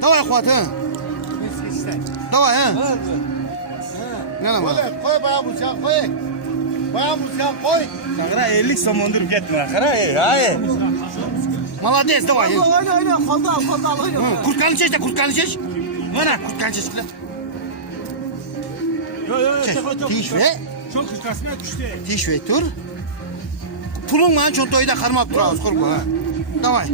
Давай, хват, ha. Давай, ha. Yana bak. Koy bayağı bıçak koy. Bayağı bıçak koy. Kanka 50 somondur gitme. Hayır. Молодец, давай. Oyna. Kolda al oyna. Kurtkanı çeş de kurtkanı çeş. Bana kurtkanı çeş. Yok. Tiş ve. Çok kıskasına düştü. Tiş ve tur. Pulun lan çontoyu da karmak durağız korkma ha. Давай.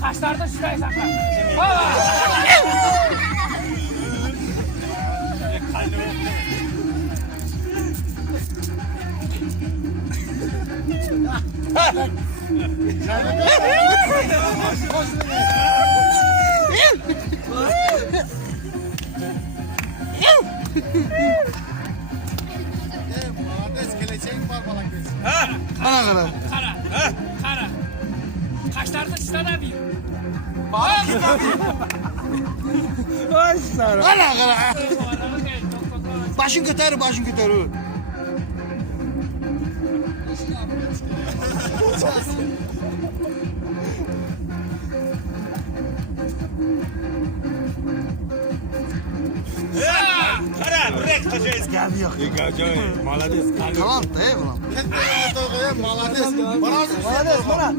Kaşlarda şurayı sakla. Baba. Muhabbet geleceğin var bana gelsin. Bana kadar. Kara. Kaşlarda şurada diyor. Bana kadar. Başın kötü, başın kötü. Kara direkt taşıyız. Gel yok. Молодец. Tamam, dayı ulan. Молодец. Bana